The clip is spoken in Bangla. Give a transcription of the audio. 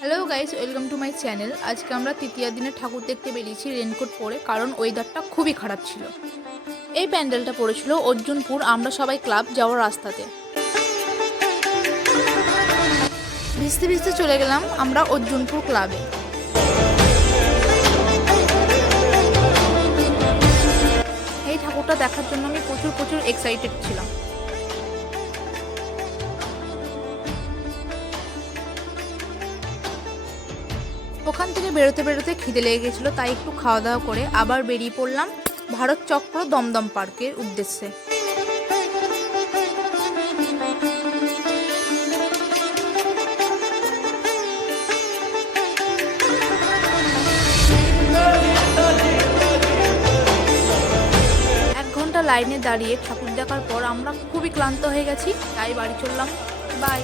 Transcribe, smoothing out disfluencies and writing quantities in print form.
Hello guys, welcome to my channel. আজকে আমরা তৃতীয় দিনে ঠাকুর দেখতে বেরিয়েছি রেনকোট পরে, কারণ ওয়েদারটা খুবই খারাপ ছিল। এই প্যান্ডেলটা পড়েছিল অর্জুনপুর আমরা সবাই ক্লাব যাওয়ার রাস্তাতে। ভিজতে ভিজতে চলে গেলাম আমরা অর্জুনপুর ক্লাবে। এই ঠাকুরটা দেখার জন্য আমি প্রচুর এক্সাইটেড ছিলাম। ওখান থেকে বেরোতে বেরোতে খিদে লেগে গেছিলো, তাই একটু খাওয়া দাওয়া করে আবার বেরিয়ে পড়লাম ভারত চক্র দমদম পার্কের উদ্দেশ্যে। লাইনে দাঁড়িয়ে ঠাকুর দেখার পর আমরা খুবই ক্লান্ত হয়ে গেছি, তাই বাড়ি চললাম। বাই।